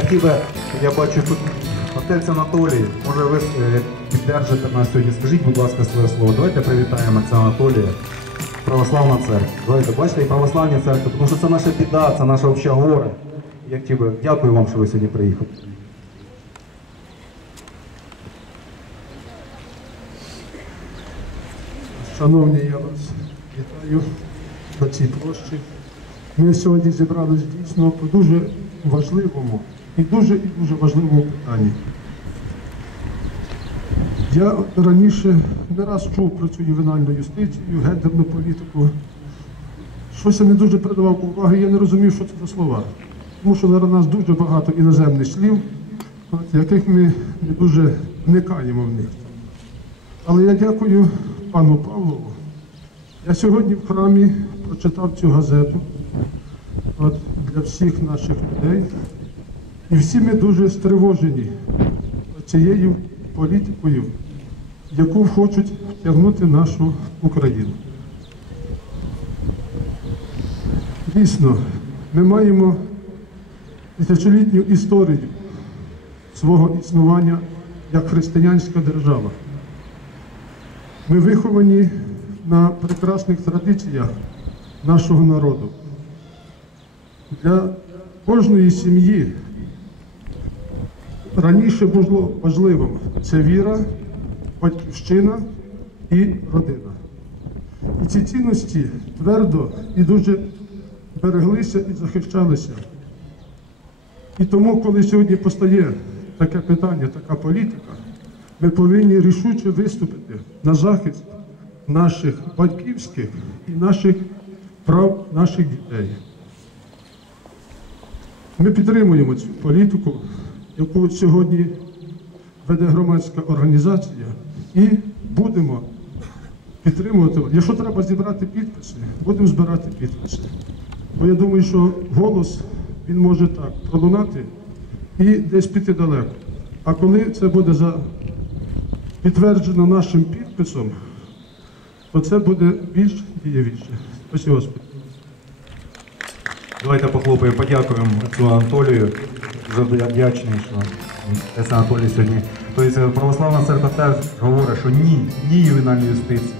Хотів я бачу тут отець Анатолій, може ви е, піддержите нас сьогодні. Скажіть, будь ласка, своє слово. Давайте привітаємо отця Анатолія. Православна церква. Давайте, бачите, і православні церкви, тому що це наша біда, це наша обща горе. Я хотів би, дякую вам, що ви сьогодні приїхали. Шановні, я вас вітаю на цій площі. Ми сьогодні зібрались дійсно по дуже важливому і дуже і дуже важливому питанні. Я раніше не раз чув про цю ювенальну юстицію, гендерну політику. Щось я не дуже придавав уваги, я не розумів, що це за слова. Тому що зараз у нас дуже багато іноземних слів, от, яких ми не дуже вникаємо в них. Але я дякую пану Павлову. Я сьогодні в храмі прочитав цю газету от, для всіх наших людей. І всі ми дуже стривожені цією політикою, яку хочуть втягнути нашу Україну. Дійсно, ми маємо тисячолітню історію свого існування як християнська держава. Ми виховані на прекрасних традиціях нашого народу. Для кожної сім'ї раніше було важливим це віра, батьківщина і родина. І ці цінності твердо і дуже береглися і захищалися. І тому, коли сьогодні постає таке питання, така політика, ми повинні рішуче виступити на захист наших батьківських і наших прав наших дітей. Ми підтримуємо цю політику, яку сьогодні веде громадська організація, і будемо підтримувати. Якщо треба зібрати підписи, будемо збирати підписи. Бо я думаю, що голос він може так пролунати і десь піти далеко. А коли це буде за підтверджено нашим підписом, то це буде більш дієвіше. Спасибо, Господи. Давайте похлопаємо, подякуємо отцю Анатолію. Я вдячний, що Анатолій сьогодні. Тобто православна церква теж говорить, що ні, ні ювенальній юстиції.